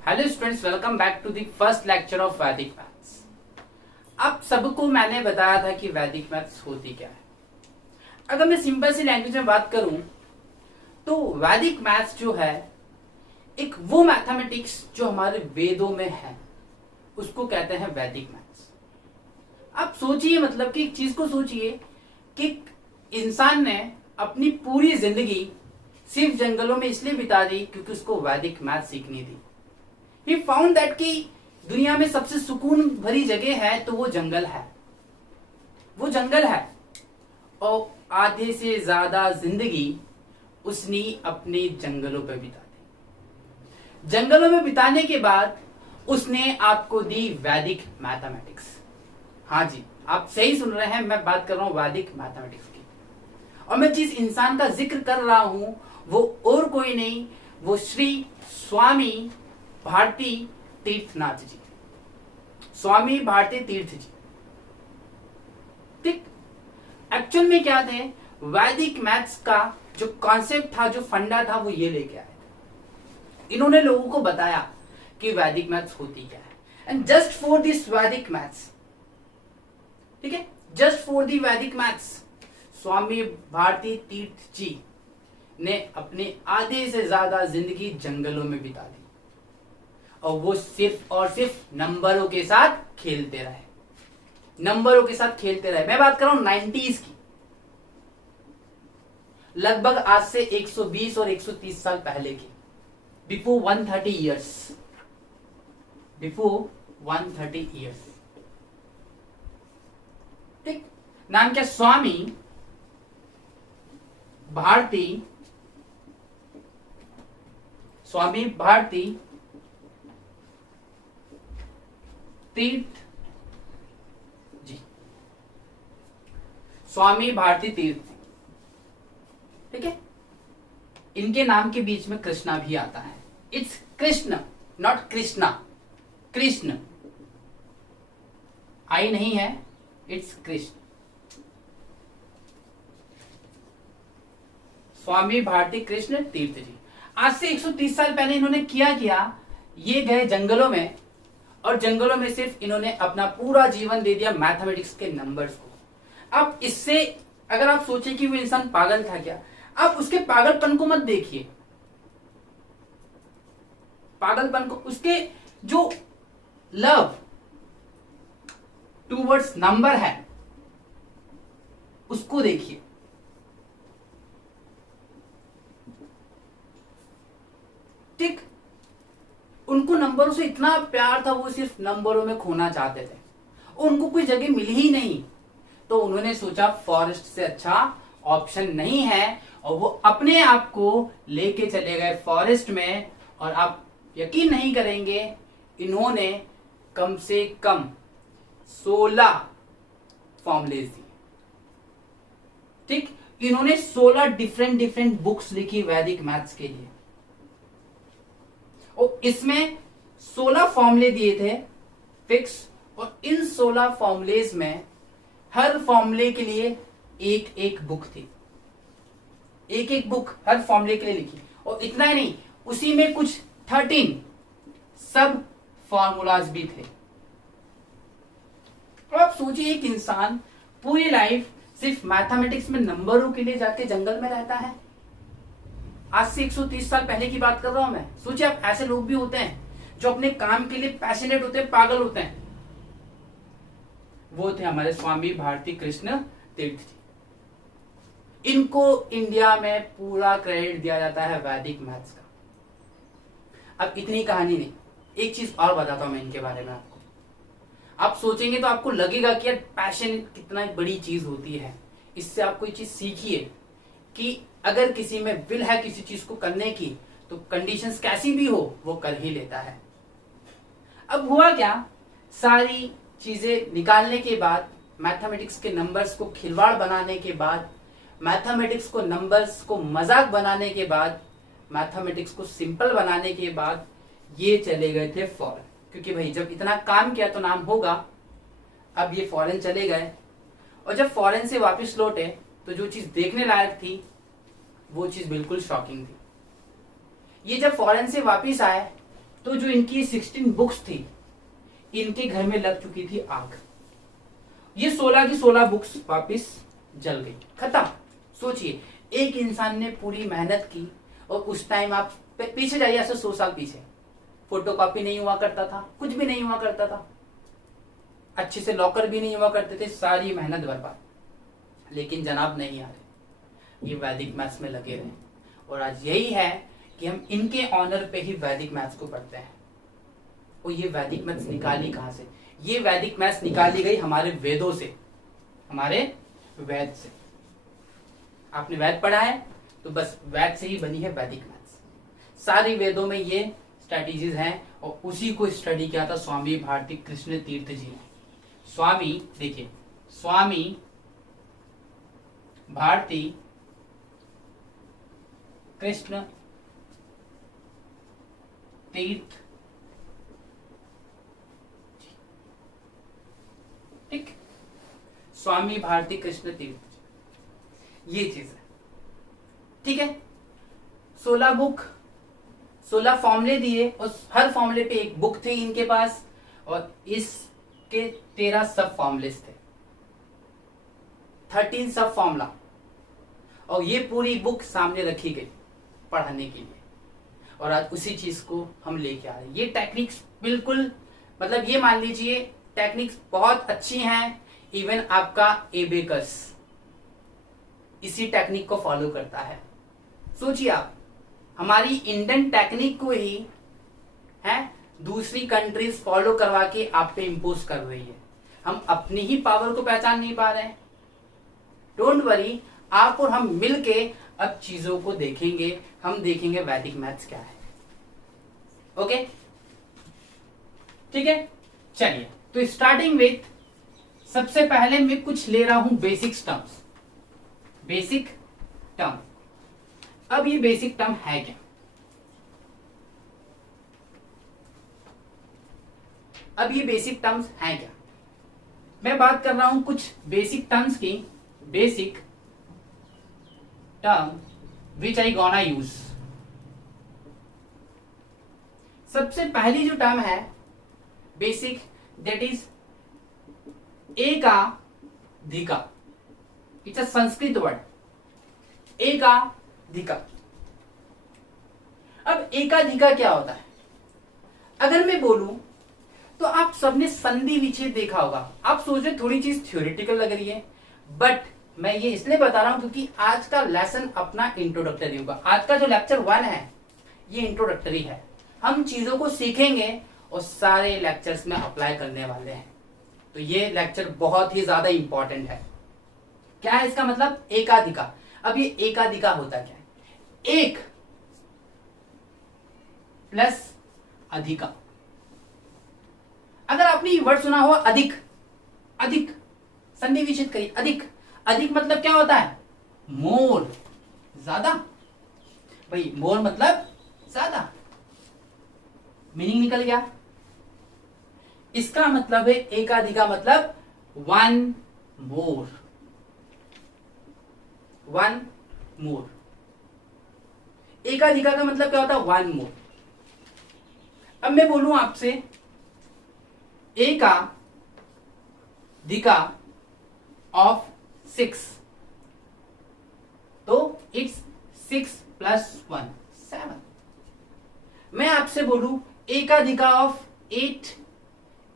Hello students, welcome back to the first lecture of Vedic maths. अब सबको मैंने बताया था कि वैदिक मैथ्स होती क्या है। अगर मैं सिंपल सी लैंग्वेज में बात करूं तो वैदिक मैथ्स जो है एक वो मैथमेटिक्स जो हमारे वेदों में है, उसको कहते हैं वैदिक मैथ्स। अब सोचिए, मतलब कि एक चीज को सोचिए कि इंसान ने अपनी पूरी जिंदगी सिर्फ जंगलों में इसलिए बिता दी क्योंकि उसको वैदिक मैथ सीखनी थी। He found that कि दुनिया में सबसे सुकून भरी जगह है तो वो जंगल है, वो जंगल है। और आधे से ज्यादा जिंदगी उसने अपने जंगलों पर बिता दी। जंगलों में बिताने के बाद उसने आपको दी वैदिक मैथमेटिक्स। हाँ जी, आप सही सुन रहे हैं, मैं बात कर रहा हूं वैदिक मैथमेटिक्स की। और मैं जिस इंसान का जिक्र कर रहा हूं वो और कोई नहीं, वो श्री स्वामी भारती तीर्थनाथ जी, स्वामी भारती तीर्थ जी। ठीक, एक्चुअल में क्या थे, वैदिक मैथ्स का जो कॉन्सेप्ट था, जो फंडा था, वो ये लेके आए थे। इन्होंने लोगों को बताया कि वैदिक मैथ्स होती क्या है। एंड जस्ट फॉर दिस वैदिक मैथ्स, ठीक है, जस्ट फॉर दी वैदिक मैथ्स स्वामी भारती तीर्थ जी ने अपने आधे से ज्यादा जिंदगी जंगलों में बिता दी और वो सिर्फ और सिर्फ नंबरों के साथ खेलते रहे, नंबरों के साथ खेलते रहे। मैं बात कर रहा हूं 90s की, लगभग आज से 120 और 130 साल पहले की, बिफोर 130 ईयर्स, बिफोर 130 ईयर्स। ठीक, नाम क्या? स्वामी भारती, स्वामी भारती तीर्थ जी, स्वामी भारती तीर्थ। ठीक है, इनके नाम के बीच में कृष्णा भी आता है। इट्स कृष्ण, नॉट कृष्णा, कृष्ण आई नहीं है, इट्स कृष्ण। स्वामी भारती कृष्ण तीर्थ जी आज से 130 साल पहले इन्होंने किया, ये गए जंगलों में और जंगलों में सिर्फ इन्होंने अपना पूरा जीवन दे दिया मैथमेटिक्स के नंबर्स को। अब इससे अगर आप सोचें कि वो इंसान पागल था क्या, आप उसके पागलपन को मत देखिए, पागलपन को, उसके जो लव टूवर्ड्स नंबर है उसको देखिए। ठीक, उनको नंबरों से इतना प्यार था, वो सिर्फ नंबरों में खोना चाहते थे। उनको कोई जगह मिली ही नहीं तो उन्होंने सोचा फॉरेस्ट से अच्छा ऑप्शन नहीं है और वो अपने आप को लेके चले गए फॉरेस्ट में। और आप यकीन नहीं करेंगे, इन्होंने कम से कम 16 फॉर्मूलेज दिए। ठीक, इन्होंने 16 डिफरेंट बुक्स लिखी वैदिक मैथ्स के लिए और इसमें 16 फॉर्मूले दिए थे फिक्स। और इन 16 फॉर्मूलेज में हर फॉर्मूले के लिए एक एक बुक थी, एक एक बुक हर फॉर्मूले के लिए लिखी। और इतना ही नहीं, उसी में कुछ 13 सब फॉर्मूलाज भी थे। तो आप सोचिए, एक इंसान पूरी लाइफ सिर्फ मैथमेटिक्स में नंबरों के लिए जाके जंगल में रहता है। आज से 130 साल पहले की बात कर रहा हूं मैं। सोचिए, आप ऐसे लोग भी होते हैं जो अपने काम के लिए पैशनेट होते हैं, पागल होते हैं। वो थे हमारे स्वामी भारती कृष्ण तीर्थ जी। इनको इंडिया में पूरा क्रेडिट दिया जाता है वैदिक मैथ्स का। अब इतनी कहानी नहीं, एक चीज और बताता हूं मैं इनके बारे में आपको। आप सोचेंगे तो आपको लगेगा कि यार पैशन कितना बड़ी चीज होती है। इससे आप कोई चीज सीखिए कि अगर किसी में विल है किसी चीज को करने की तो कंडीशंस कैसी भी हो वो कर ही लेता है। अब हुआ क्या, सारी चीजें निकालने के बाद, मैथमेटिक्स के नंबर्स को खिलवाड़ बनाने के बाद, मैथमेटिक्स को नंबर्स को मजाक बनाने के बाद, मैथमेटिक्स को सिंपल बनाने के बाद ये चले गए थे फॉरेन। क्योंकि भाई जब इतना काम किया तो नाम होगा। अब ये फॉरेन चले गए और जब फॉरेन से वापस लौटे तो जो चीज देखने लायक थी वो चीज बिल्कुल शॉकिंग थी। ये जब फॉरेन से वापस आए तो जो इनकी 16 बुक्स थी, इनके घर में लग चुकी थी आग। ये 16 की 16 बुक्स वापस जल गई, खत्म। सोचिए, एक इंसान ने पूरी मेहनत की, और उस टाइम आप पीछे जाइए, ऐसे 100 साल पीछे, फोटोकॉपी नहीं हुआ करता था, कुछ भी नहीं हुआ करता था, अच्छे से लॉकर भी नहीं हुआ करते थे, सारी मेहनत बर्बाद। लेकिन जनाब नहीं आ रहे, ये वैदिक मैथ्स में लगे रहे, और आज यही है कि हम इनके ऑनर पे ही वैदिक मैथ्स को पढ़ते हैं। और ये वैदिक मैथ्स निकाली कहां से? ये वैदिक मैथ्स निकाली गई हमारे वेदों से, हमारे वेद से। आपने वेद पढ़ा है, तो बस वेद से ही बनी है वैदिक मैथ्स। सारी वेदों में ये स्ट्रेटेजीज हैं, और उसी को स्टडी किया था स्वामी भारती कृष्ण तीर्थ जी ने। स्वामी, देखिए, स्वामी भारती कृष्ण तीर्थ, ठीक, स्वामी भारती कृष्ण तीर्थ, ये चीज है, ठीक है। 16 बुक, 16 फॉर्मूले दिए, और हर फॉर्मूले पे एक बुक थी इनके पास, और इसके 13 सब फॉर्मूलेस थे, 13 सब फॉर्मूला, और ये पूरी बुक सामने रखी गई पढ़ाने के लिए। और आज उसी चीज को हम लेके आ रहे हैं। ये टेक्निक्स बिल्कुल, मतलब ये मान लीजिए टेक्निक्स बहुत अच्छी हैं। इवन आपका एबेकस इसी टेक्निक को फॉलो करता है। सोचिए आप, हमारी इंडियन टेक्निक को ही है दूसरी कंट्रीज फॉलो करवा के आप पे इंपोज कर रही है। हम अपनी ही पावर को पहचान नहीं पा रहे हैं। डोंट वरी, आप और हम मिलके अब चीजों को देखेंगे। हम देखेंगे वैदिक मैथ्स क्या है। ओके, ठीक है, चलिए। तो स्टार्टिंग विथ, सबसे पहले मैं कुछ ले रहा हूं बेसिक टर्म्स। बेसिक टर्म, अब ये बेसिक टर्म है क्या? अब ये बेसिक टर्म्स हैं क्या? मैं बात कर रहा हूं कुछ बेसिक टर्म्स की। Basic term which I gonna use. सबसे पहली जो टर्म है बेसिक, दैट इज एकाधिका। इट्स अ संस्कृत वर्ड, एकाधिका। अब एकाधिका क्या होता है? अगर मैं बोलूं तो आप सबने संधि विच्छेद देखा होगा। आप सोच रहे थोड़ी चीज थ्योरेटिकल लग रही है, बट मैं ये इसलिए बता रहा हूं क्योंकि आज का लेसन अपना इंट्रोडक्टरी होगा। आज का जो लेक्चर 1 है ये इंट्रोडक्टरी है। हम चीजों को सीखेंगे और सारे लेक्चर्स में अप्लाई करने वाले हैं। तो ये लेक्चर बहुत ही ज्यादा इंपॉर्टेंट है। क्या है इसका मतलब? एकाधिका। अब ये एकाधिका होता क्या है? एक प्लस अधिका। अगर आपने ये वर्ड सुना हो अधिक, अधिक, संधि विच्छेद करिए, अधिक। अधिक मतलब क्या होता है? मोर, ज्यादा। भाई मोर मतलब ज्यादा, मीनिंग निकल गया। इसका मतलब है एकाधिका मतलब वन मोर, वन मोर। एकाधिका का मतलब क्या होता है? One more. अब मैं बोलूं आपसे एकाधिका ऑफ 6, तो इट्स 6 प्लस 1 7। मैं आपसे बोलूं एकाधिका ऑफ 8,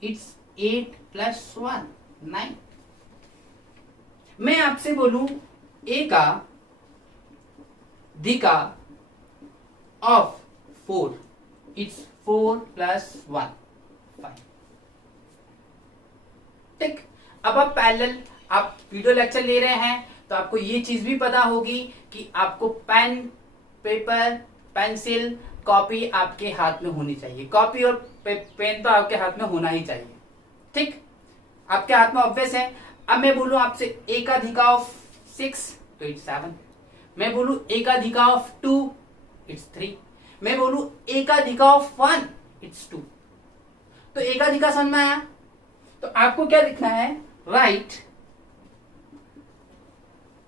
इट्स 8 प्लस 1 9। मैं आपसे बोलूं एकाधिका ऑफ 4, इट्स 4 प्लस 1 5। ठीक। अब आप पैरेलल, आप वीडियो लेक्चर ले रहे हैं तो आपको ये चीज भी पता होगी कि आपको पेन, पेपर, पेंसिल, कॉपी आपके हाथ में होनी चाहिए। कॉपी और पेन तो आपके हाथ में होना ही चाहिए। ठीक, आपके हाथ में ऑब्वियस है। अब मैं बोलूं आपसे एकाधिका ऑफ 6, तो इट्स 7। मैं बोलूं एकाधिका ऑफ 2, इट्स 3। मैं बोलूं एकाधिका ऑफ 1, इट्स 2। तो एकाधिका समझ में आया? तो आपको क्या लिखना है? राइट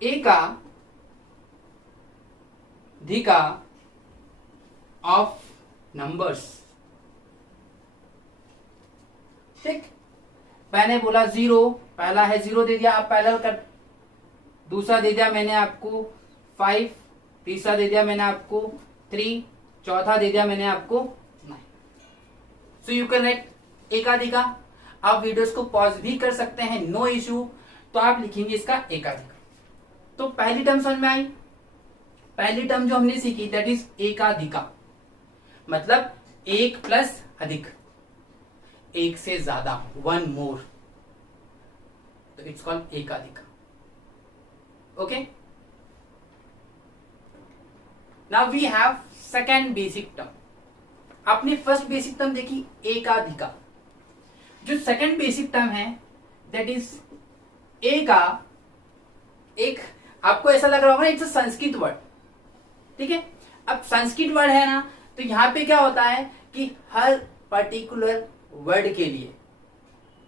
एकाधिका ऑफ नंबर्स ठीक, मैंने बोला 0, पहला है 0 दे दिया, आप पैरेलल कर, दूसरा दे दिया मैंने आपको 5, तीसरा दे दिया मैंने आपको 3, चौथा दे दिया मैंने आपको 9। सो यू कैन राइट एकाधिका। आप वीडियोस को पॉज भी कर सकते हैं, नो इश्यू। तो आप लिखेंगे इसका एकाधिका। तो पहली टर्म समझ में आई। पहली टर्म जो हमने सीखी दैट इज एकाधिका, मतलब एक प्लस अधिक, एक से ज्यादा, वन मोर, तो इट्स कॉल्ड एकाधिका। Okay, now we have second basic term. आपने फर्स्ट बेसिक टर्म देखी एकाधिका, जो सेकेंड बेसिक टर्म है दैट इज एका। एक आपको ऐसा लग रहा होगा इट्स अ संस्कृत वर्ड, ठीक है। अब संस्कृत वर्ड है ना, तो यहां पे क्या होता है कि हर पर्टिकुलर वर्ड के लिए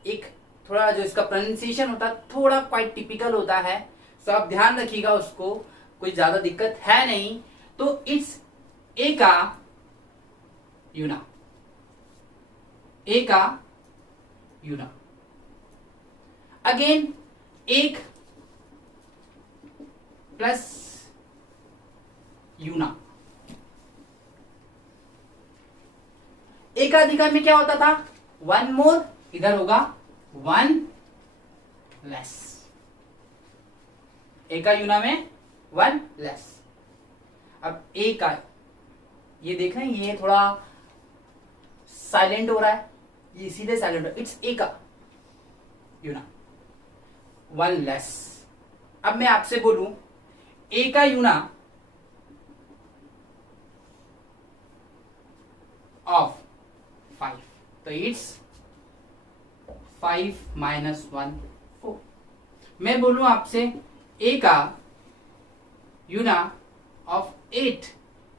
एक थोड़ा जो इसका प्रोनाउंसिएशन होता है थोड़ा क्वाइट टिपिकल होता है। सो आप ध्यान रखिएगा, उसको कोई ज्यादा दिक्कत है नहीं। तो इट्स एका यूना, एका यूना। अगेन एक प्लस यूना। एकाधिका में क्या होता था, वन मोर, इधर होगा वन लेस। एका यूना में वन लेस। अब एका, ये देख रहे हैं ये थोड़ा साइलेंट हो रहा है, ये इसीलिए साइलेंट हो रहा है। इट्स एका यूना, वन लेस। अब मैं आपसे बोलूं एका यूना ऑफ 5, तो इट्स 5 माइनस 1 4। मैं बोलूं आपसे एका यूना ऑफ 8,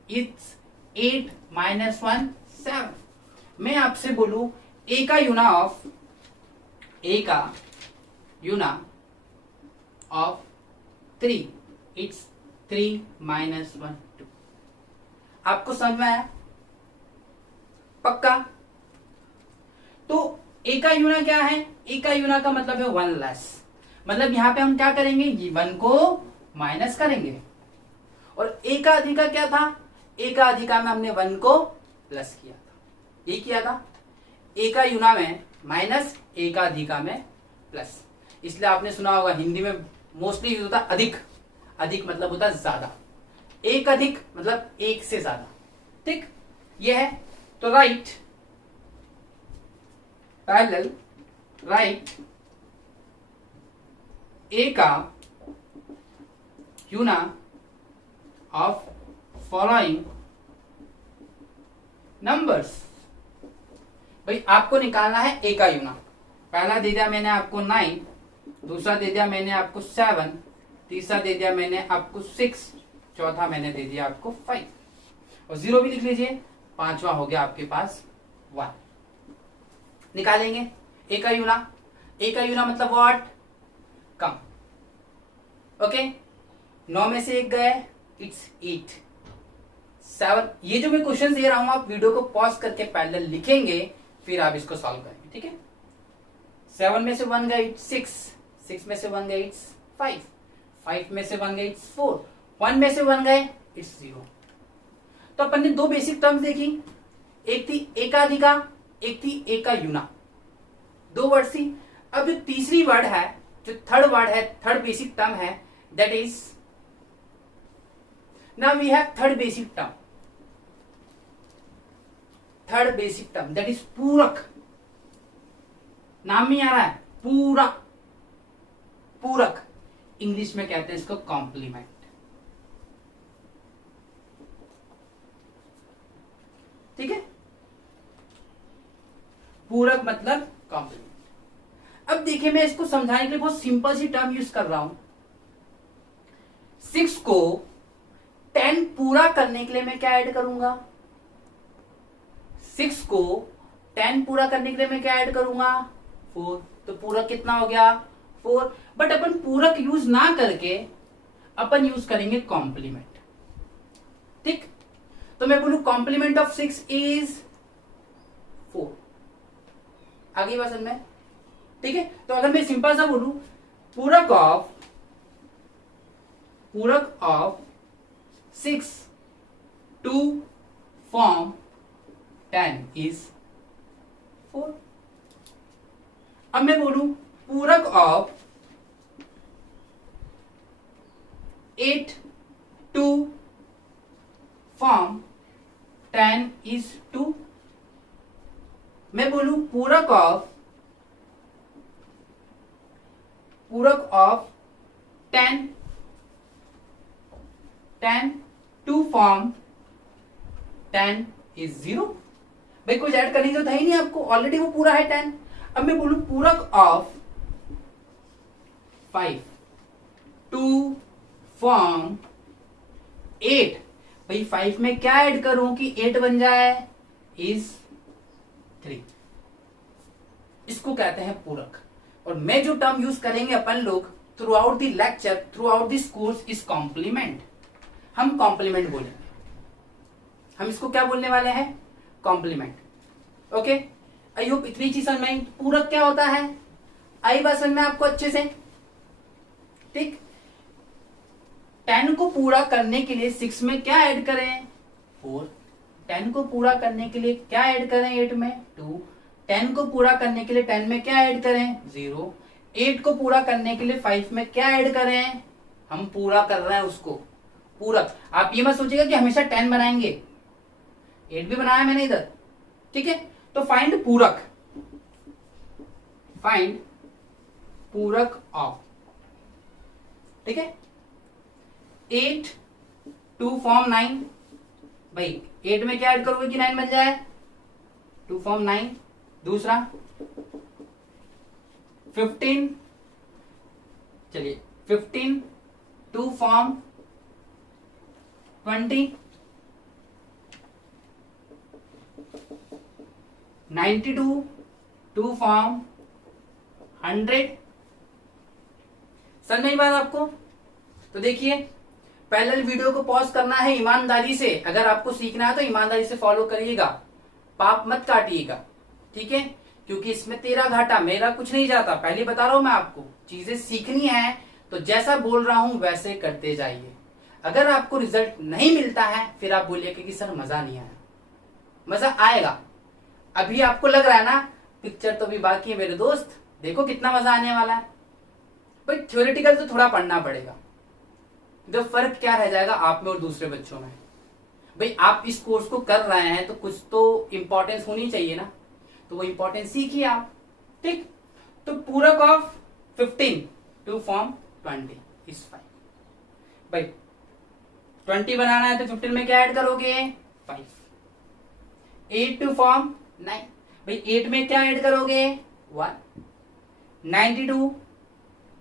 इट्स 8 माइनस 1 7। मैं आपसे बोलूं एका यूना ऑफ, एका यूना ऑफ 3, इट्स 3 माइनस 1 2। आपको समझ में आया? पक्का? तो एका यूना क्या है, एका यूना का मतलब है वन लेस। मतलब यहां पे हम क्या करेंगे, ये वन को माइनस करेंगे। और एकाधिका क्या था, एकाधिका में हमने वन को प्लस किया था, ये किया था। एका यूना में माइनस, एकाधिका में प्लस। इसलिए आपने सुना होगा हिंदी में मोस्टली यूज होता अधिक। अधिक मतलब होता ज्यादा, एक अधिक मतलब एक से ज्यादा, ठीक। ये है तो राइट पैरेलल, राइट एका यूना ऑफ फॉलोइंग नंबर्स। भाई आपको निकालना है एका यूना। पहला दे दिया मैंने आपको 9, दूसरा दे दिया मैंने आपको 7, तीसरा दे दिया मैंने आपको 6, चौथा मैंने दे दिया आपको 5, और 0 भी लिख लीजिए। पांचवा हो गया आपके पास 1। निकालेंगे एका यूना। एका यूना मतलब व्हाट, कम। ओके, 9 में से 1 गए, इट्स 8 7। ये जो मैं क्वेश्चन दे रहा हूं आप वीडियो को पॉज करके पहले लिखेंगे, फिर आप इसको सॉल्व करेंगे, ठीक है। 7 में से 1 गए, इट्स 6, 6 में से 1 गए, इट्स 5, 5 में से 1 गए, इट्स 4, 1 में से 1 गए, इट्स 0। तो अपन ने दो बेसिक टर्म्स देखी, एक थी एकाधिका, एक थी एका यूना, दो वर्ड थी। अब जो तीसरी वर्ड है, जो थर्ड वर्ड है, थर्ड बेसिक टर्म है, that is, now we have third basic term. Third basic term that is पूरक। नाम में आ रहा है पूरा, पूरक। इंग्लिश में कहते हैं इसको कॉम्प्लीमेंट। ठीक है, पूरक मतलब कॉम्प्लीमेंट। अब देखिए मैं इसको समझाने के लिए बहुत सिंपल सी टर्म यूज कर रहा हूं। 6 को 10 पूरा करने के लिए मैं क्या ऐड करूंगा, 6 को 10 पूरा करने के लिए मैं क्या ऐड करूंगा, 4। तो पूरक कितना हो गया, 4। बट अपन पूरक यूज ना करके अपन यूज करेंगे कॉम्प्लीमेंट, ठीक। तो मैं बोलू कॉम्प्लीमेंट ऑफ 6 इज 4। आगे बात समझ में? ठीक है, तो अगर मैं सिंपल सा बोलूं, पूरक ऑफ 6 to form 10 is 4। अब मैं बोलूं पूरक ऑफ 8 to form 10 is 2। मैं बोलूं पूरक ऑफ 10 to form 10 is 0। भाई कुछ ऐड करने की जरूरत है ही नहीं आपको, ऑलरेडी वो पूरा है 10। अब मैं बोलूं पूरक ऑफ 5 to form 8। भाई 5 में क्या ऐड करूं कि 8 बन जाए, is 3। इसको कहते हैं पूरक। और मैं जो टर्म यूज करेंगे अपन लोग throughout the lecture, throughout this course is complement. हम कॉम्प्लीमेंट बोलेंगे, हम इसको क्या बोलने वाले हैं, कॉम्प्लीमेंट। ओके, आई होप इतनी चीज समझ में। पूरक क्या होता है, आई बात समझ में आपको अच्छे से? ठीक, 10 को पूरा करने के लिए 6 में क्या ऐड करें, 4। 10 को पूरा करने के लिए क्या ऐड करें, 8 में 2। 10 को पूरा करने के लिए 10 में क्या ऐड करें, 0। 8 को पूरा करने के लिए 5 में क्या ऐड करें, हम पूरा कर रहे हैं उसको, पूरक। आप ये मत सोचिएगा कि हमेशा 10 बनाएंगे, 8 भी बनाया मैंने इधर। ठीक है, तो फाइंड पूरक, फाइंड पूरक ऑफ, ठीक है, 8 to form 9। भाई 8 में क्या ऐड करोगे कि 9 बन जाए, to form 9। दूसरा 15, चलिए 15 to form 20। 92 to form 100। समझ नहीं बात आपको? तो देखिए, पहले वीडियो को पॉज करना है ईमानदारी से। अगर आपको सीखना है तो ईमानदारी से फॉलो करिएगा, पाप मत काटिएगा, ठीक है? क्योंकि इसमें तेरा घाटा, मेरा कुछ नहीं जाता। पहले बता रहा हूं मैं आपको, चीजें सीखनी है तो जैसा बोल रहा हूं वैसे करते जाइए। अगर आपको रिजल्ट नहीं मिलता है फिर आप बोलिए कि सर मजा नहीं आया। मजा आएगा, अभी आपको लग रहा है ना, पिक्चर तो भी बाकी है मेरे दोस्त, देखो कितना मजा आने वाला है। भाई थ्योरेटिकल तो थोड़ा पढ़ना पड़ेगा, तो फर्क क्या रह जाएगा आप में और दूसरे बच्चों में। भाई आप इस कोर्स को कर रहे हैं तो कुछ तो इंपॉर्टेंस होनी चाहिए ना, तो वो इंपॉर्टेंस सीखिए आप, ठीक? तो पूरक ऑफ 15 टू फॉर्म 20 इज 5। भाई 20 बनाना है तो 15 में क्या ऐड करोगे, 5। 8 टू फॉर्म 9। भाई 8 में क्या ऐड करोगे, 1। 92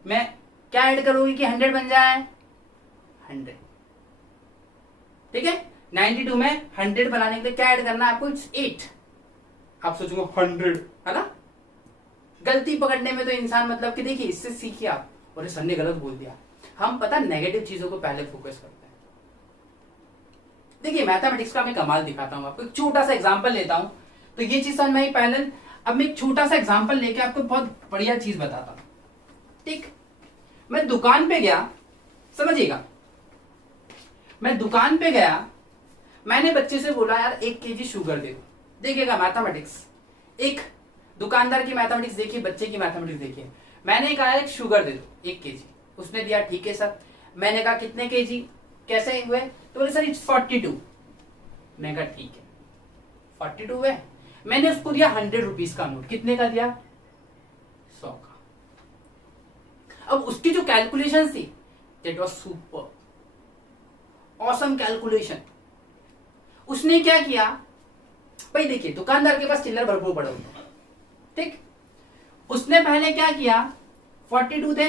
में क्या ऐड करोगे कि 100 बन जाए, 100। ठीक है, 92 में 100 बनाने के लिए क्या ऐड करना है आपको, 8। आप सोचोगे 100 है ना, गलती पकड़ने में तो इंसान मतलब कि देखिए इससे सीखिए आप। और सर ने गलत बोल दिया, हम पता नेगेटिव चीजों को पहले फोकस करते हैं। देखिए मैथमेटिक्स का मैं कमाल दिखाता हूं आपको, एक छोटा सा एग्जांपल लेता हूं तो ये चीज समझ में आई पहले। अब मैं एक छोटा सा एग्जांपल लेके आपको बहुत बढ़िया चीज बताता हूं, ठीक? मैं दुकान पे गया, समझिएगा, मैं दुकान पे गया, मैंने बच्चे से बोला यार 1 kg शुगर दे दो। देखिएगा मैथमेटिक्स, एक दुकानदार की मैथमेटिक्स देखिए, बच्चे की मैथमेटिक्स देखिए। मैंने कहा एक शुगर दे दो 1 kg, उसने दिया ठीक है सर। मैंने कहा कितने kg कैसे हुए, तो बोले सर इट्स 42। मैं कहा ठीक है 42 हुए। मैंने उसको दिया 100 रुपीज का नोट, कितने का दिया, 100 का। अब उसकी जो कैलकुलेशन थी that was super awesome calculation. उसने क्या किया, भाई देखिए दुकानदार के पास चिल्लर भरपूर पड़ा हुआ, ठीक? उसने पहले क्या किया, 42 थे,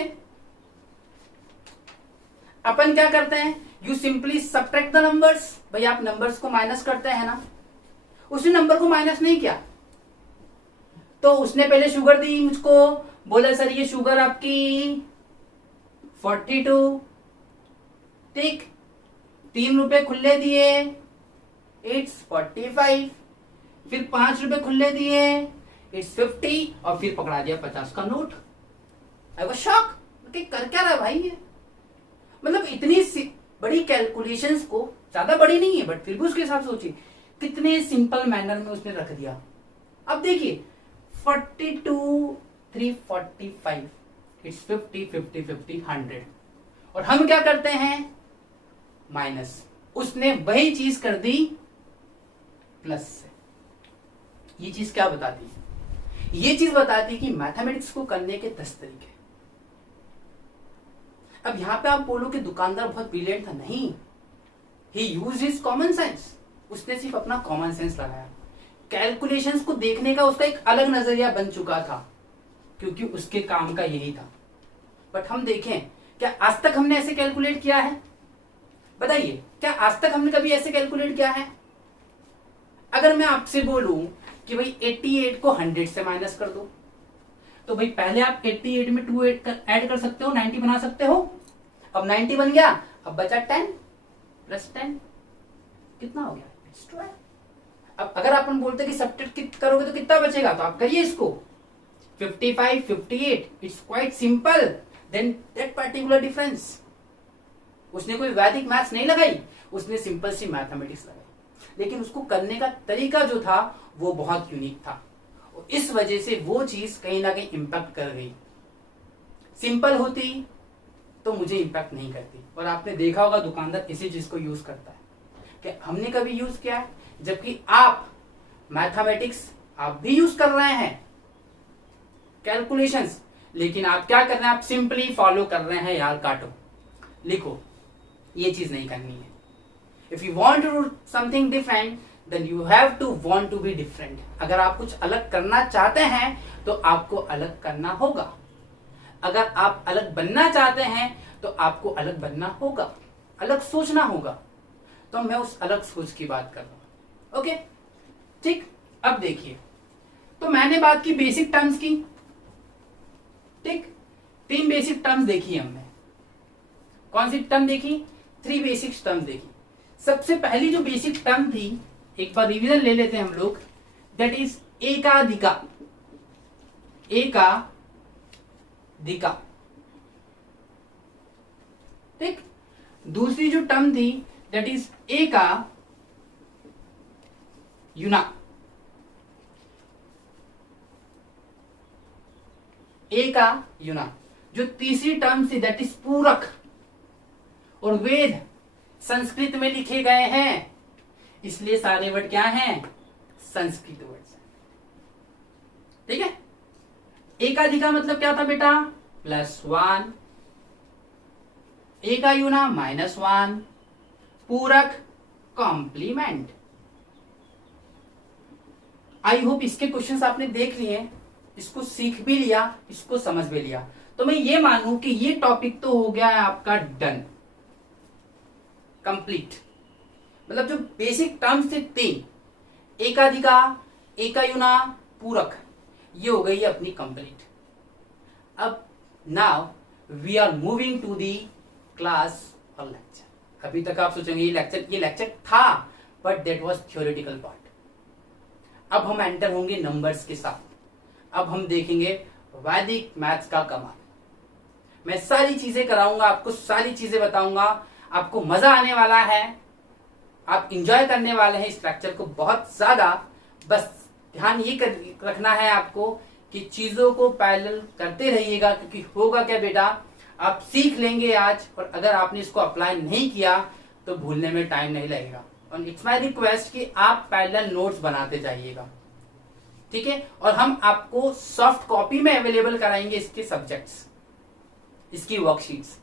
अपन क्या करते हैं, you simply subtract the numbers. भाई आप नंबर्स को माइनस करते हैं ना, उसने नंबर को माइनस नहीं किया। तो उसने पहले शुगर दी मुझको, बोला सर ये शुगर आपकी 42, ठीक? 3 रुपए खुले दिए, इट्स 45। फिर 5 रुपए खुले दिए, इट्स 50 और फिर पकड़ा दिया 50 का नोट। आई वाज शॉक, कर क्या रहा है भाई ये, मतलब इतनी बड़ी कैलकुलेशंस को, ज्यादा बड़ी नहीं है बट फिर भी उसके हिसाब से सोचिए कितने सिंपल मैनर में उसने रख दिया। अब देखिए 42 345 इट्स 50 50 50 100 और हम क्या करते हैं माइनस, उसने वही चीज कर दी प्लस से। ये चीज क्या बताती है, ये चीज बताती है कि मैथमेटिक्स को करने के 10 तरीके। अब यहां पे आप बोलो कि दुकानदार बहुत ब्रिलियंट था, नहीं, ही यूज्ड हिज कॉमन सेंस, उसने सिर्फ अपना कॉमन सेंस लगाया। कैलकुलेशंस को देखने का उसका एक अलग नजरिया बन चुका था क्योंकि उसके काम का यही था। बट हम देखें क्या आज तक हमने ऐसे कैलकुलेट किया है, बताइए क्या आज तक हमने कभी ऐसे कैलकुलेट किया है? अगर मैं आपसे बोलूं कि भाई 88 को 100 से माइनस कर दो, तो भाई पहले आप 88 में 2 ऐड कर सकते हो, 90 बना सकते हो। अब 90 बन गया, अब बचा 10 प्लस 10 कितना हो गया, इट्स 12। अब अगर अपन बोलते कि सब्ट्रैक्ट करोगे तो कितना बचेगा, तो आप करिए इसको 55 58, it's quite simple, then that particular difference. उसने कोई वैदिक मैथ्स नहीं लगाई, उसने सिंपल सी मैथमेटिक्स लगाई, लेकिन उसको करने का तरीका जो था वो बहुत यूनिक था। इस वजह से वो चीज कहीं ना कहीं इंपैक्ट कर गई। सिंपल होती तो मुझे इंपैक्ट नहीं करती। और आपने देखा होगा दुकानदार इसी चीज को यूज करता है कि हमने कभी यूज किया है, जबकि आप मैथमेटिक्स आप भी यूज कर रहे हैं, कैलकुलेशंस, लेकिन आप क्या कर रहे हैं, आप सिंपली फॉलो कर रहे हैं, यार काटो लिखो, ये चीज नहीं करनी है। If you want to do something different then you have to want to be different. अगर आप कुछ अलग करना चाहते हैं तो आपको अलग करना होगा, अगर आप अलग बनना चाहते हैं तो आपको अलग बनना होगा, अलग सोचना होगा। तो मैं उस अलग सोच की बात कर रहा हूं, ओके ठीक। अब देखिए, तो मैंने बात की बेसिक टर्म्स की, ठीक, 3 बेसिक टर्म्स देखी हमने। कौन सी टर्म देखी, 3 बेसिक टर्म्स देखी। सबसे पहली जो बेसिक टर्म थी, एक बार रिवीजन ले लेते हैं हम लोग, दैट इज एकाधिका, एकाधिका, ठीक। दूसरी जो टर्म थी दैट इज एका युना, एका युना। जो तीसरी टर्म थी दैट इज पूरक, और वेद संस्कृत में लिखे गए हैं, इसलिए सारे वर्ड क्या हैं, संस्कृत वर्ड, ठीक है। एकाधिका मतलब क्या था बेटा, +1, एकायुना -1, पूरक कॉम्प्लीमेंट। आई होप इसके क्वेश्चंस आपने देख लिए, इसको सीख भी लिया, इसको समझ भी लिया। तो मैं ये मानूं कि ये टॉपिक तो हो गया है आपका डन, कंप्लीट। मतलब जो बेसिक टर्म्स थे 3, एकाधिका, एकायुना, पूरक, ये हो गई अपनी कंप्लीट। अब now we are moving to the class और लेक्चर। अभी तक आप सोचेंगे ये लेक्चर था, but that was theoretical part. अब हम एंटर होंगे नंबर्स के साथ। अब हम देखेंगे वैदिक मैथ्स का कमाल। मैं सारी चीजें कराऊंगा आपको, सारी चीजें बताऊंगा, आपको मजा आने वाला है, आप इंजॉय करने वाले हैं इस लेक्चर को बहुत ज्यादा। बस ध्यान ये रखना है आपको कि चीजों को पैरेलल करते रहिएगा, क्योंकि होगा क्या बेटा, आप सीख लेंगे आज, और अगर आपने इसको अप्लाई नहीं किया तो भूलने में टाइम नहीं लगेगा। और इट्स माय रिक्वेस्ट कि आप पैरेलल नोट्स बनाते जाइएगा, ठीक है। और हम आपको सॉफ्ट कॉपी में अवेलेबल कराएंगे इसके सब्जेक्ट्स, इसकी वर्कशीट्स।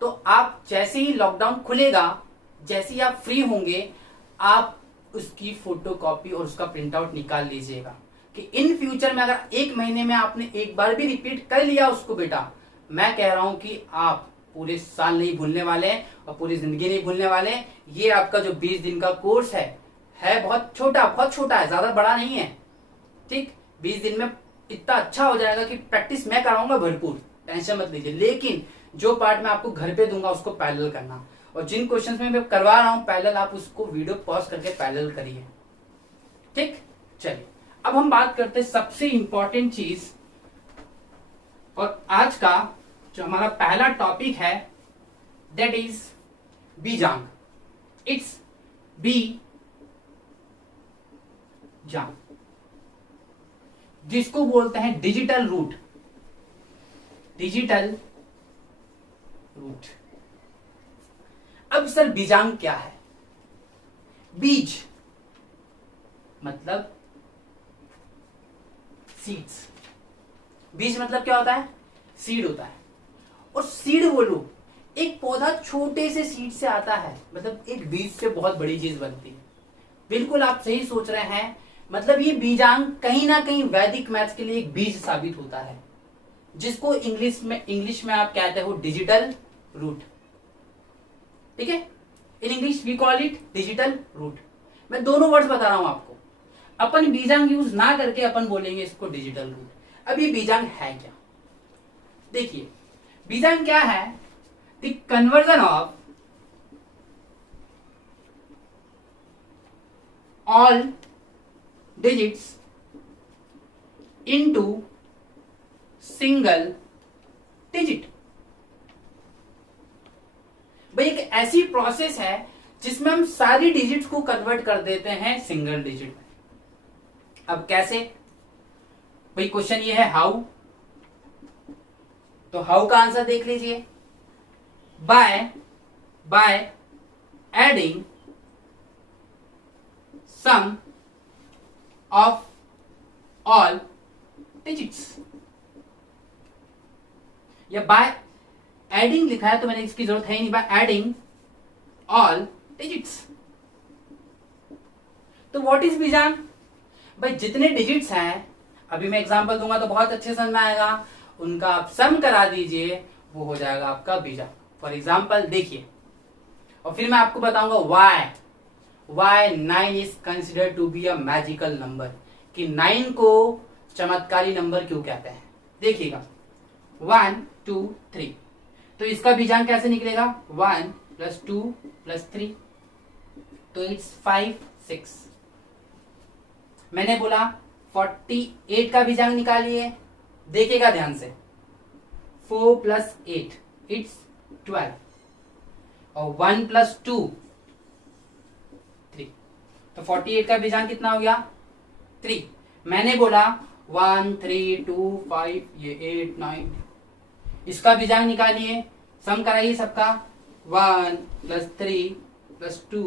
तो आप जैसे ही लॉकडाउन खुलेगा, जैसे ही आप फ्री होंगे, आप उसकी फोटो कॉपी और उसका प्रिंट आउट निकाल लीजिएगा, कि इन फ्यूचर में अगर 1 महीने में आपने एक बार भी रिपीट कर लिया उसको बेटा, मैं कह रहा हूं कि आप पूरे साल नहीं भूलने वाले और पूरी जिंदगी नहीं भूलने वाले। ये आपका जो 20 दिन का कोर्स है बहुत छोटा है, ज्यादा बड़ा नहीं है, ठीक। 20 दिन में इतना अच्छा हो जाएगा कि प्रैक्टिस मैं कराऊंगा भरपूर, टेंशन मत लीजिए। लेकिन जो पार्ट मैं आपको घर पे दूंगा उसको पैरेलल करना, और जिन क्वेश्चंस में मैं करवा रहा हूं पैरेलल, आप उसको वीडियो पॉज करके पैरेलल करिए, ठीक। चलिए अब हम बात करते हैं सबसे इंपॉर्टेंट चीज, और आज का जो हमारा पहला टॉपिक है दैट इज बीजांग। इट्स बी जांग, जिसको बोलते हैं डिजिटल रूट। Digital root. अब सर बीजांग क्या है? बीज मतलब सीड्स। बीज मतलब क्या होता है? सीड होता है। और सीड बोलो, एक पौधा छोटे से सीड से आता है, मतलब एक बीज से बहुत बड़ी चीज बनती है। बिल्कुल आप सही सोच रहे हैं। मतलब ये बीजांग कहीं ना कहीं वैदिक मैथ्स के लिए एक बीज साबित होता है, जिसको इंग्लिश में आप कहते हो डिजिटल रूट। ठीक है, in English we call it digital root. मैं दोनों वर्ड्स बता रहा हूं आपको। अपन बीजांग यूज ना करके अपन बोलेंगे इसको डिजिटल रूट। अब ये बीजांग है क्या? देखिए, बीजांग क्या है? The conversion of all digits into single digit। भाई एक ऐसी प्रोसेस है जिसमें हम सारी डिजिट्स को कन्वर्ट कर देते हैं सिंगल डिजिट में। अब कैसे? भाई क्वेश्चन ये है हाउ। तो हाउ का आंसर देख लीजिए, by adding sum of all digits. या बाय एडिंग लिखा है तो मैंने इसकी जरूरत है ही नहीं। By adding all digits. तो व्हाट इज बीजांग? भाई जितने डिजिट्स हैं, अभी मैं एग्जांपल दूंगा तो बहुत अच्छे समझ में आएगा, उनका आप सम करा दीजिए, वो हो जाएगा आपका बीजांग। फॉर एग्जांपल देखिए, और फिर मैं आपको बताऊंगा why 9 is considered to be a magical number, कि 9 को चमत्कारी नंबर क्यों कहते हैं। देखिएगा 1 2 3, तो इसका बीजांग कैसे निकलेगा? 1 + 2 + 3, तो इट्स 5 6। मैंने बोला 48 का बीजांग निकालिए, देखिएगा ध्यान से, 4 + 8 इट्स 12, और 1 + 2 3, तो 48 का बीजांग कितना हो गया? 3। मैंने बोला 1 3 2 5 ये 8 9, इसका बीजांग निकालिए, सम कराइए सबका, 1 + 3 + 2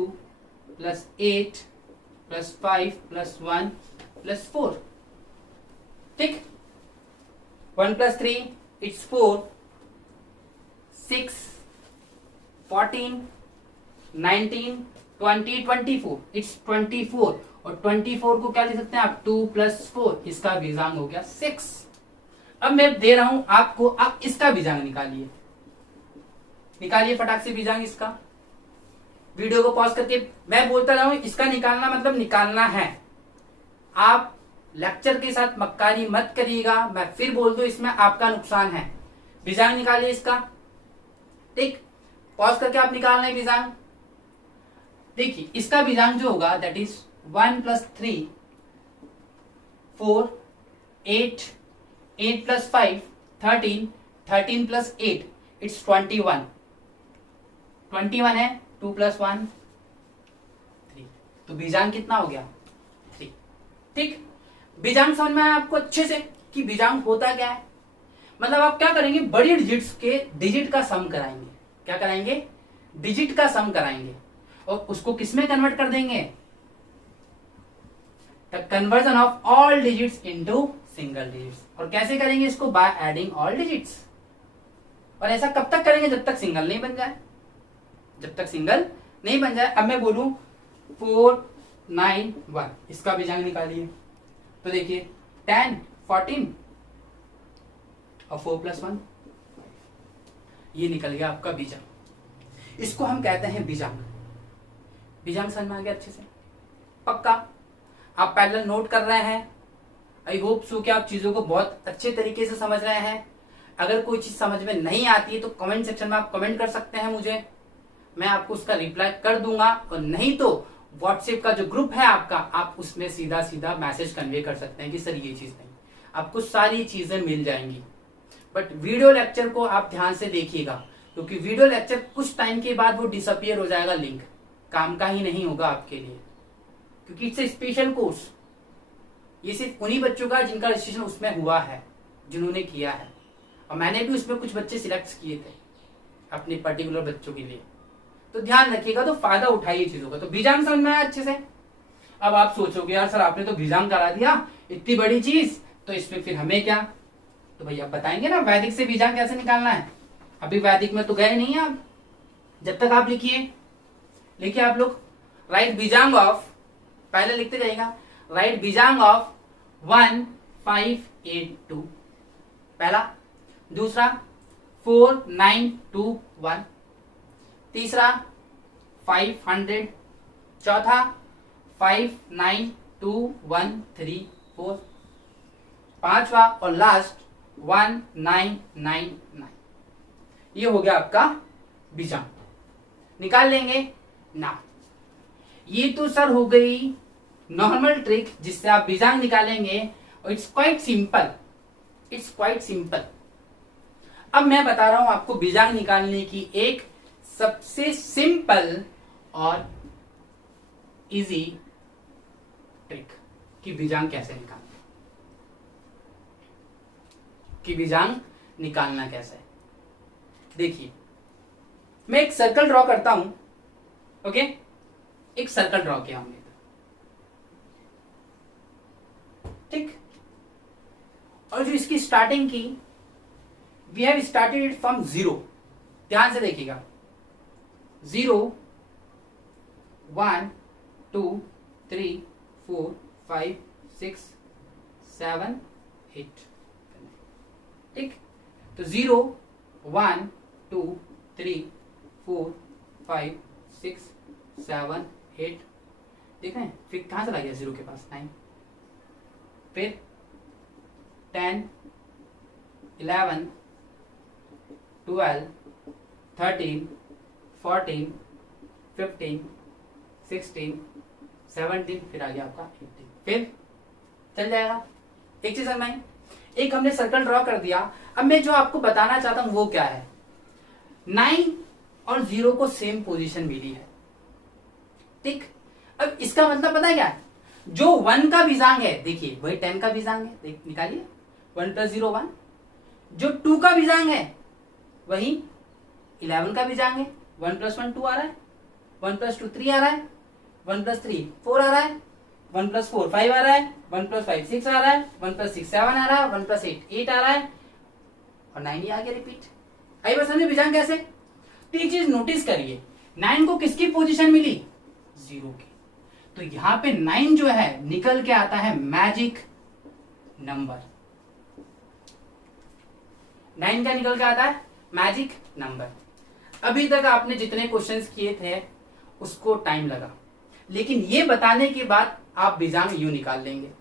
+ 8 + 5 + 1 + 4। ठीक, 1 + 3 इट्स 4, 6 14 19 20 24 इट्स 24, और 24 को क्या लिख सकते हैं आप? 2 + 4, इसका बीजांग हो गया 6। अब मैं दे रहा हूं आपको, आप इसका बीजांग निकालिए, निकालिए फटाक से बीजांग इसका। वीडियो को पॉज करके मैं बोलता रहा हूं, इसका निकालना मतलब निकालना है। आप लेक्चर के साथ मक्कारी मत करिएगा, मैं फिर बोल दूं इसमें आपका नुकसान है। बीजांग निकालिए इसका। ठीक, पॉज करके आप निकाल रहे हैं बीजांग। देखिए इसका बीजांग जो होगा दैट इज 1 + 3 4 8 8 + 5 13 13 + 8 इट्स 21 21 है, 2 + 1 3, तो बीजांग कितना हो गया? 3। ठीक, बीजांग समझ में आया आपको अच्छे से कि बीजांग होता क्या है? मतलब आप क्या करेंगे, बड़ी डिजिट्स के डिजिट का सम कराएंगे। क्या कराएंगे? डिजिट का सम कराएंगे, और उसको किसमें कन्वर्ट कर देंगे? The conversion of all digits into single digits. और कैसे करेंगे इसको? Bye adding all digits. और ऐसा कब तक करेंगे? जब तक सिंगल नहीं बन जाए, जब तक सिंगल नहीं बन जाए। अब मैं बोलूं 4 9 1, इसका बीजांग निकालिए, तो देखिए 10 14 और 4 + 1, ये निकल गया आपका बीजांग। इसको हम कहते हैं बीजांग। बीजांग समझ में आ गया अच्छे से? पक्का आप पैरेलल नोट कर रहे हैं? आई होप सो कि आप चीजों को बहुत अच्छे तरीके से समझ रहे हैं। अगर कोई चीज समझ में नहीं आती है तो कमेंट सेक्शन में आप कमेंट कर सकते हैं मुझे, मैं आपको उसका रिप्लाई कर दूंगा। और नहीं तो व्हाट्सएप का जो ग्रुप है आपका, आप उसमें सीधा सीधा मैसेज कन्वे कर सकते हैं कि सर ये चीज नहीं, आपको सारी चीजें मिल जाएंगी। बट वीडियो लेक्चर को आप ध्यान से देखिएगा, क्योंकि वीडियो लेक्चर कुछ टाइम के बाद वो डिसअपियर हो जाएगा, लिंक काम का ही नहीं होगा आपके लिए, क्योंकि इट्स ए स्पेशल कोर्स। ये सिर्फ उन्हीं बच्चों का जिनका रजिस्ट्रेशन उसमें हुआ है, जिन्होंने किया है, और मैंने भी उसमें कुछ बच्चे सिलेक्ट किए थे अपने पर्टिकुलर बच्चों के लिए। तो ध्यान रखिएगा, तो फायदा उठाइए चीजों का। तो बीजांग समझ में आया अच्छे से। अब आप सोचोगे यार सर आपने तो बीजांग करा दिया, इतनी बड़ी चीज, तो इसमें फिर हमें क्या? तो भैया बताएंगे ना वैदिक से बीजांग कैसे निकालना है। अभी वैदिक में तो गए नहीं आप, जब तक आप लिखिए आप लोग, राइट बीजांग ऑफ, पहले लिखते जाइएगा, राइट बीजांग ऑफ 1582 पहला, दूसरा 4921, तीसरा 500, चौथा 592134, पांचवा और लास्ट 1999। ये हो गया आपका बीजांग। निकाल लेंगे ना। ये तो सर हो गई नॉर्मल ट्रिक जिससे आप बीजांग निकालेंगे, और इट्स क्वाइट सिंपल। अब मैं बता रहा हूं आपको बीजांग निकालने की एक सबसे सिंपल और इजी ट्रिक कि बीजांग कैसे निकालना कैसे है। देखिए मैं एक सर्कल ड्रॉ करता हूं, ओके, एक सर्कल ड्रॉ किया हमने, ठीक, और जो इसकी स्टार्टिंग की, we have started it from 0। ध्यान से देखिएगा, 0 1 2 3 4 5 6 7 8, ठीक। तो 0 1 2 3 4 5 6 7 8, देख रहे हैं, फिर कहां चला गया 0 के पास? 9, फिर 10 11 12 13 14 15 16 17, फिर आ गया आपका 18, फिर चल जाएगा। एक चीज समझ, एक हमने सर्कल ड्रॉ कर दिया। अब मैं जो आपको बताना चाहता हूं वो क्या है, 9 और 0 को सेम पोजीशन मिली है, ठीक। अब इसका मतलब पता है क्या है? जो 1 का बीजांग है, देखिए वही 10 का बीजांग है, देख निकालिए, 1 + 0 1। जो 2 का बीजांग है वही 11 का बीजांग है, 1 + 1 2 आ रहा है, 1 + 2 3 आ रहा है, 1 + 3 4 आ रहा है, 1 + 4 5 आ रहा है, 1 + 5 6 आ रहा है, 1 + 6 7 आ रहा है, 1 + 8 8 आ रहा है, और 9 ही आ गया रिपीट। आई बस हमें बीजांग कैसे? तो ये चीज नोटिस करिए, 9 को किसकी पोजीशन मिली? 0 की। तो यहां पे 9 जो है निकल के आता है मैजिक नंबर। 9 का निकल के आता है मैजिक नंबर। अभी तक आपने जितने क्वेश्चंस किए थे उसको टाइम लगा, लेकिन ये बताने के बाद आप बीजांग यूं निकाल लेंगे।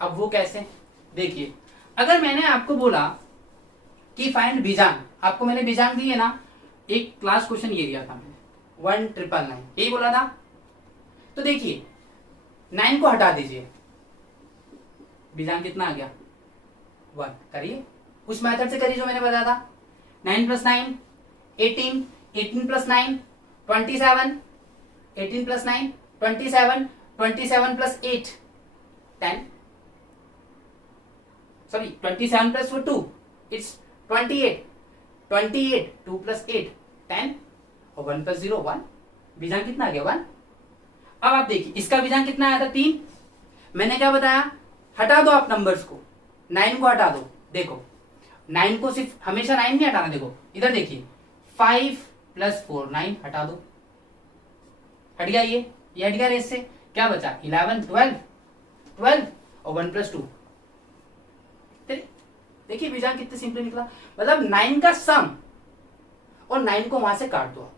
अब वो कैसे? देखिए, अगर मैंने आपको बोला कि फाइंड बीजांग, आपको मैंने बीजांग दिए ना, एक क्लास क्वेश्चन ये दिया था मैंने, 1999, यही बोला था। तो देखिए 9 को हटा दीजिए, बीजांग कितना आ गया? 1। करिए उस मेथड से करिए जो मैंने बताया था, 9 + 9 18, 18 + 9 27, 18 + 9 27, 27 + 8 10, सॉरी 27 + 2 इट्स 28, 28 2 + 8 10, और 1 + 0 1। बीजांग कितना आ गया? 1। अब आप देखिए इसका बीजांग कितना आया था? 3। मैंने क्या बताया? हटा दो आप नंबर्स को, 9 को हटा दो। देखो 9 को सिर्फ हमेशा 9 नहीं हटाना, देखो इधर देखिए, 5 + 4 9, हटा दो, हट गया, ये हट गया रेस से। क्या बचा? 11 12 12, और 1 + 2। देखिए बीजांग कितने सिंपल निकला, मतलब 9 का सम, और 9 को वहां से काट दो।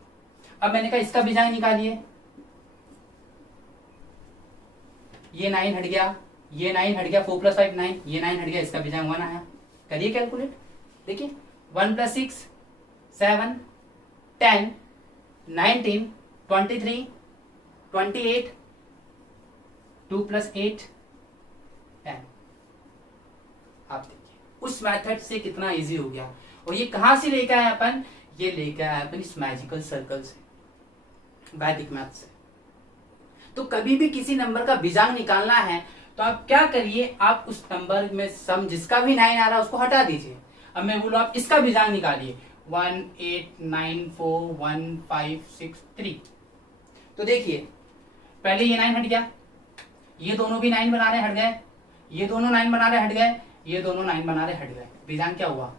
अब मैंने कहा इसका बीजांग निकालिए, ये 9 हट गया, ये 9 हट गया, 4 + 5 9, ये 9 हट गया, इसका बीजांग 1 आया। करिए कैलकुलेट, देखिए 1 + 6 7 10 19 23 28 2 + 8 10। आप देखिए उस मेथड से कितना इजी हो गया। और ये कहां से लेकर आए अपन, ये लेकर आए अपन इस मैजिकल सर्कल से, वैदिक मैथ से। तो कभी भी किसी नंबर का बीजांग निकालना है तो आप क्या करिए, आप उस नंबर में सम जिसका भी 9 आ रहा है उसको हटा दीजिए। अब मैं बोलूं आप इसका बीजांग निकालिए 1 8 9 4 1 5 6 3। तो देखिए पहले ये 9 हट गया, ये दोनों भी 9 बना रहे हट गए, ये दोनों 9 बना रहे हट गए, ये दोनों 9 बना रहे हट गए। बीजांग क्या हुआ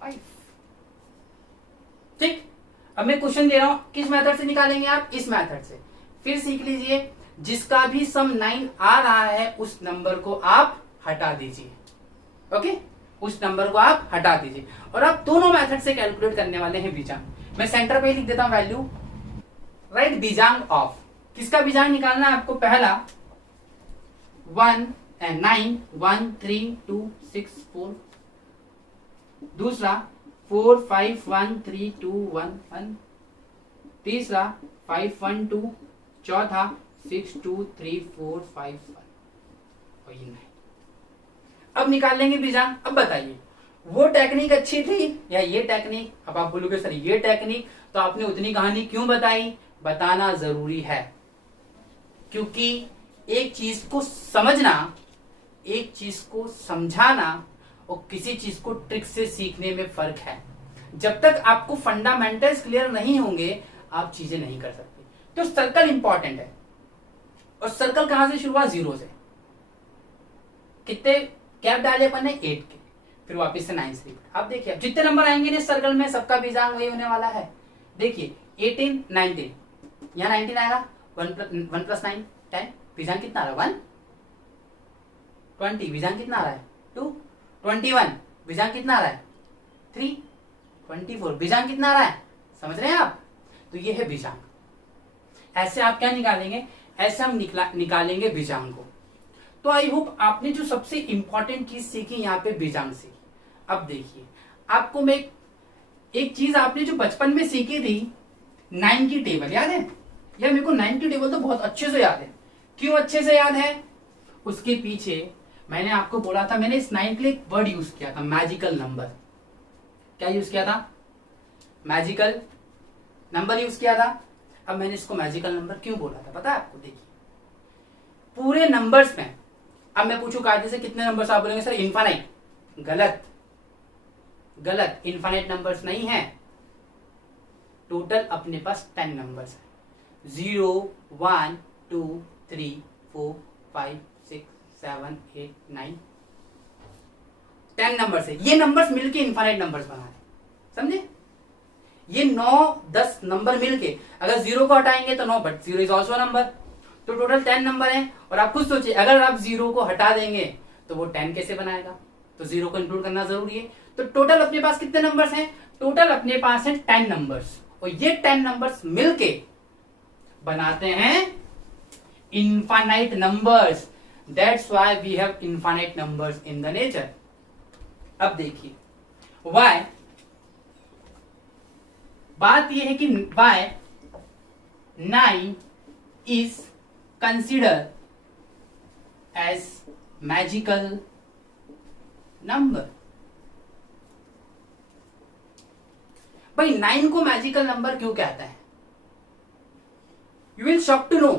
5। ठीक, अब मैं क्वेश्चन दे रहा हूं, किस मेथड से निकालेंगे आप, इस मेथड से। फिर सीख लीजिए, जिसका भी सम 9 आ रहा है उस नंबर को आप हटा दीजिए। ओके, उस नंबर को आप हटा दीजिए। और आप दोनों मेथड से कैलकुलेट करने वाले हैं बीजांग। मैं सेंटर पे लिख देता हूं वैल्यू, राइट बीजांग ऑफ। किसका बीजांग निकालना है आपको, पहला 1 9 1 3 2 6 4, दूसरा 4 5 1 3 2 1 1, तीसरा 5 1 2, चौथा 6 2 3 4 5 1 और ये 9। अब निकाल लेंगे बीजांग। अब बताइए वो टेक्निक अच्छी थी या ये टेक्निक। अब आप बोलोगे सर ये टेक्निक, तो आपने उतनी कहानी क्यों बताई, बताना जरूरी है। क्योंकि एक चीज को समझना, एक चीज को समझाना और किसी चीज को ट्रिक से सीखने में फर्क है। जब तक आपको फंडामेंटल्स क्लियर नहीं होंगे आप चीजें नहीं कर सकते। तो सर्कल इंपॉर्टेंट है। और सर्कल कहां से शुरू हुआ, 0 से। कितने गैप डाले अपन ने, 8 के, फिर वापस से 9 से रिपीट। अब देखिए जितने नंबर आएंगे इस सर्कल में सबका बीजांग वही होने वाला है। देखिए 18 19, यहाँ 19 आएगा, 1 + 9 10, बीजांग कितना आ रहा है 1। 20 बीजांग कितना आ रहा है 2। 21 बीजांग कितना आ रहा है 3। 24 बीजांग कितना आ रहा है, समझ रहे हैं आप। तो ये है बीजांग। ऐसे आप क्या निकालेंगे, ऐसे हम निकालेंगे बीजांग को। तो आई होप आपने जो सबसे इंपॉर्टेंट चीज सीखी यहाँ पे बीजांग सीखी। अब देखिए आपको मैं एक चीज आपने जो बचपन में सीखी थी 9 की टेबल याद है, या मेरे को 9 की टेबल तो बहुत अच्छे से याद है। क्यों अच्छे से याद है, उसके पीछे मैंने आपको बोला था, मैंने इस 9 के लिए एक वर्ड यूज किया था, मैजिकल नंबर। क्या यूज किया था, मैजिकल नंबर यूज किया था। अब मैंने इसको मैजिकल नंबर क्यों बोला था पता है आपको। देखिए पूरे नंबर्स में, अब मैं पूछूं कायदे से कितने नंबर्स, आप बोलेंगे सर इनफाइनाइट। गलत, गलत, इनफाइनाइट नंबर्स नहीं है। टोटल अपने पास 10 नंबर्स है। 0 1 2 3 4 5 6 7 8 9 10 नंबर्स है। ये नंबर्स मिलके इनफाइनाइट नंबर्स बना रहे, समझे। ये 9 10 नंबर मिलके, अगर 0 को हटाएंगे तो 9, बट 0 इज ऑल्सो नंबर। तो टोटल 10 नंबर है। और आप खुद सोचिए अगर आप 0 को हटा देंगे तो वो 10 कैसे बनाएगा, तो 0 को इंक्लूड करना जरूरी है। तो टोटल अपने पास कितने नंबर्स हैं, टोटल अपने पास है 10 नंबर्स। और ये 10 नंबर्स मिलके बनाते हैं infinite numbers. That's why we have infinite numbers in the nature. अब देखिए व्हाई, बात यह है कि why 9 is consider as magical number. भाई 9 को मैजिकल नंबर क्यों कहता है, you will shock to know.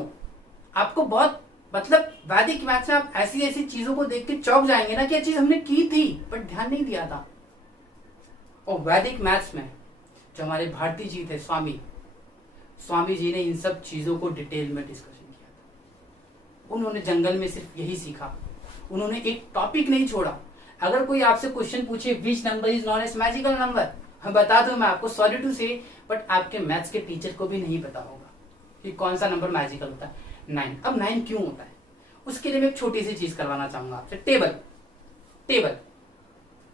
आपको बहुत मतलब वैदिक मैथ से आप ऐसी ऐसी चीजों को देख के चौंक जाएंगे ना कि ये चीज हमने की थी बट ध्यान नहीं दिया था। और वैदिक मैथ्स में जो हमारे भारती जी थे स्वामी जी ने इन सब चीजों को डिटेल में डिस्कशन किया था। उन्होंने जंगल में सिर्फ यही सीखा, उन्होंने एक टॉपिक नहीं छोड़ा। अगर कोई आपसे क्वेश्चन पूछे which number is known as magical number, बता दूं मैं आपको, सॉरी टू से, बट आपके मैथ्स के टीचर को भी नहीं पता होगा कि कौन सा नंबर मैजिकल होता है। 9। अब 9 क्यों होता है, उसके लिए मैं एक छोटी सी चीज करवाना चाहूंगा आपसे। टेबल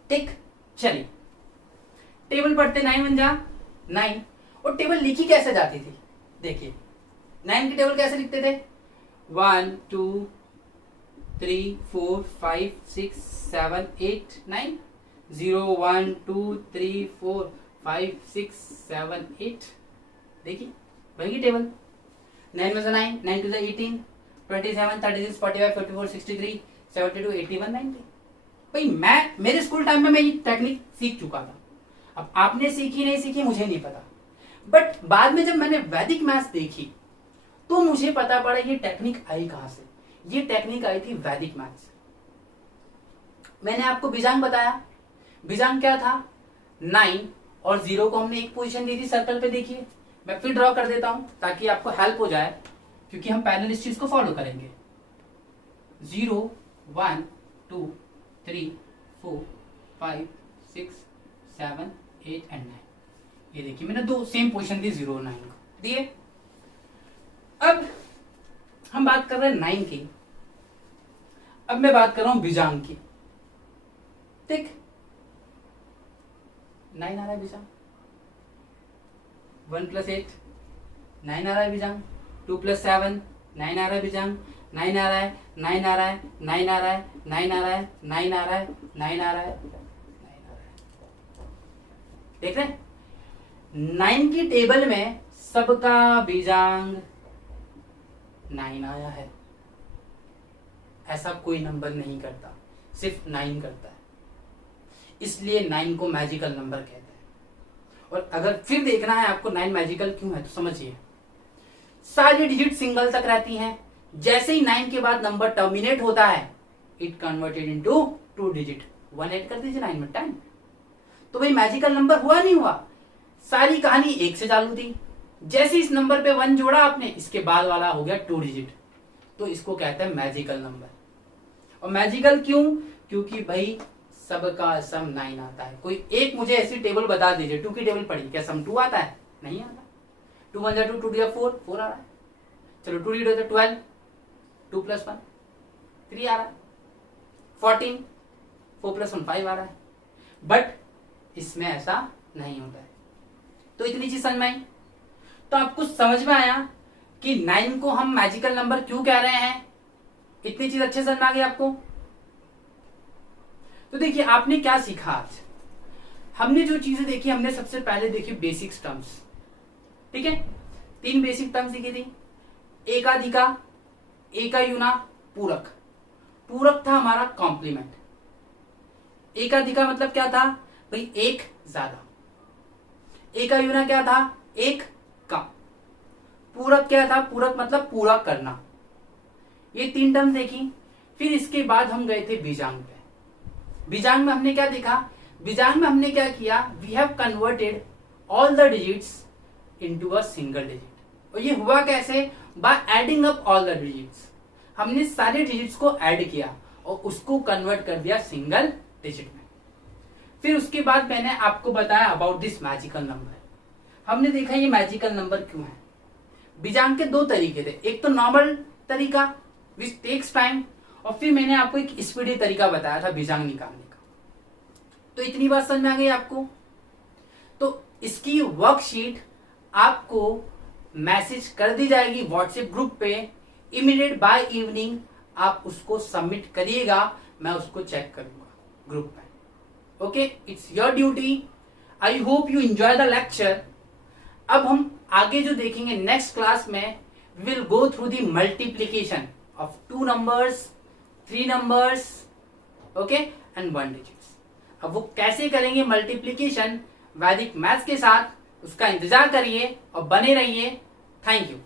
ठीक, चलिए टेबल पढ़ते 9 बन जा 9। और टेबल लिखी कैसे जाती थी, देखिए 9 की टेबल कैसे लिखते थे, 1 2 3 4 5 6 7 8 9, 0 1 2 3 4 5 6 7 8। देखिए वही टेबल। 9 में से 9, 9 टू 18, 27, 36, 45, 44, 63, 72, 81, 90। भाई मेरे स्कूल टाइम में मैं ये टेक्निक सीख चुका था। अब आपने सीखी नहीं सीखी मुझे नहीं पता, बट बाद में जब मैंने वैदिक मैथ्स देखी तो मुझे पता पड़ा ये टेक्निक आई कहां से। ये टेक्निक आई थी वैदिक मैथ्स से। मैंने आपको बीजांग बताया। बीजांग क्या था? 9 और 0 को हमने एक पोजीशन दी थी सर्कल पे। देखिए मैं फिर ड्रॉ कर देता हूं ताकि आपको हेल्प हो जाए, क्योंकि हम पैरेलल इस चीज को फॉलो करेंगे। 0, 1, 2, 3, 4, 5, 6, 7, 8 एंड 9। ये देखिए मैंने दो सेम पोजीशन दी 0 और 9 को दिए। अब हम बात कर रहे हैं 9 की। अब मैं बात कर रहा हूं बीजांग की। देख 9 आ रहा है बीजांग, 1 + 8 9 आ रहा है बीजांग, 2 + 7 9 आ रहा है बीजांग, 9 आ रहा है, 9 आ रहा है, 9 आ रहा है, 9 आ रहा है, 9 आ रहा है, 9 आ रहा है, 9 आ रहा है। देख रहे 9 की टेबल में सबका बीजांग 9 आया है। ऐसा कोई नंबर नहीं करता, सिर्फ 9 करता है। इसलिए 9 को मैजिकल नंबर कहते हैं। और अगर फिर देखना है आपको 9 मैजिकल क्यों है तो समझिए, सारी डिजिट सिंगल तक रहती हैं। जैसे ही 9 के बाद नंबर टर्मिनेट होता है it converted into 2 digit. 1 add कर दीजिए 9 में 10। तो भाई मैजिकल नंबर हुआ नहीं हुआ? सारी कहानी 1 से चालू थी। जैसे इस नंबर पे 1 जोड़ा आपने, इसके बाद वाला हो गया 2 डिजिट। तो इसको कहते हैं मैजिकल नंबर। और मैजिकल क्यों? क्योंकि भाई सबका सम 9 आता है। कोई एक मुझे ऐसी टेबल बता दीजिए, 2 की टेबल पढ़ी, क्या सम 2 आता है? नहीं आता। 2 1 2, 2 2 4, 4 आ रहा है। चलो 2 2 12, 2 + 1 3 आ रहा है। 14, 4 + 1 5 आ रहा है। बट इसमें ऐसा नहीं होता है। तो इतनी चीज समझ में आई। तो आपको समझ में आया कि 9 को हम मैजिकल नंबर क्यों कह रहे हैं। इतनी चीज अच्छे समझ में आ गई आपको। तो देखिए आपने क्या सीखा आज। हमने जो चीजें देखी, हमने सबसे पहले देखी बेसिक टर्म्स। ठीक है, 3 बेसिक टर्म्स सीखी थी। एकाधिका, एकायुना, पूरक। पूरक था हमारा कॉम्प्लीमेंट। एकाधिका मतलब क्या था भाई? एक ज्यादा। एकायुना क्या था? एक कम। पूरक क्या था? पूरक मतलब पूरा करना। ये 3 टर्म्स देखी। फिर इसके बाद हम गए थे बीजांग पे। बीजांग में हमने क्या देखा? बीजांग में हमने क्या किया? We have converted all the digits into a single digit. और ये हुआ कैसे? By adding up all the digits. हमने सारे डिजिट्स को ऐड किया और उसको कन्वर्ट कर दिया सिंगल डिजिट में। फिर उसके बाद मैंने आपको बताया अबाउट दिस मैजिकल नंबर। हमने देखा ये मैजिकल नंबर क्यों है। बीजांग के 2 तरीके थे। एक तो नॉर्मल तरीका विच टेक्स टाइम, और फिर मैंने आपको एक स्पीडी तरीका बताया था बीजांग निकालने का। तो इतनी बात समझ में आ गई आपको। तो इसकी वर्कशीट आपको मैसेज कर दी जाएगी व्हाट्सएप ग्रुप पे। इमीडिएट बाय इवनिंग आप उसको सबमिट करिएगा, मैं उसको चेक करूंगा ग्रुप में। Okay, it's your duty. I hope you enjoy the lecture. अब हम आगे जो देखेंगे नेक्स्ट क्लास में, will go through the multiplication of 2 numbers, 3 numbers, okay, and 1 digits. अब वो कैसे करेंगे मल्टीप्लीकेशन वैदिक मैथ्स के साथ, उसका इंतजार करिए और बने रहिए। Thank you.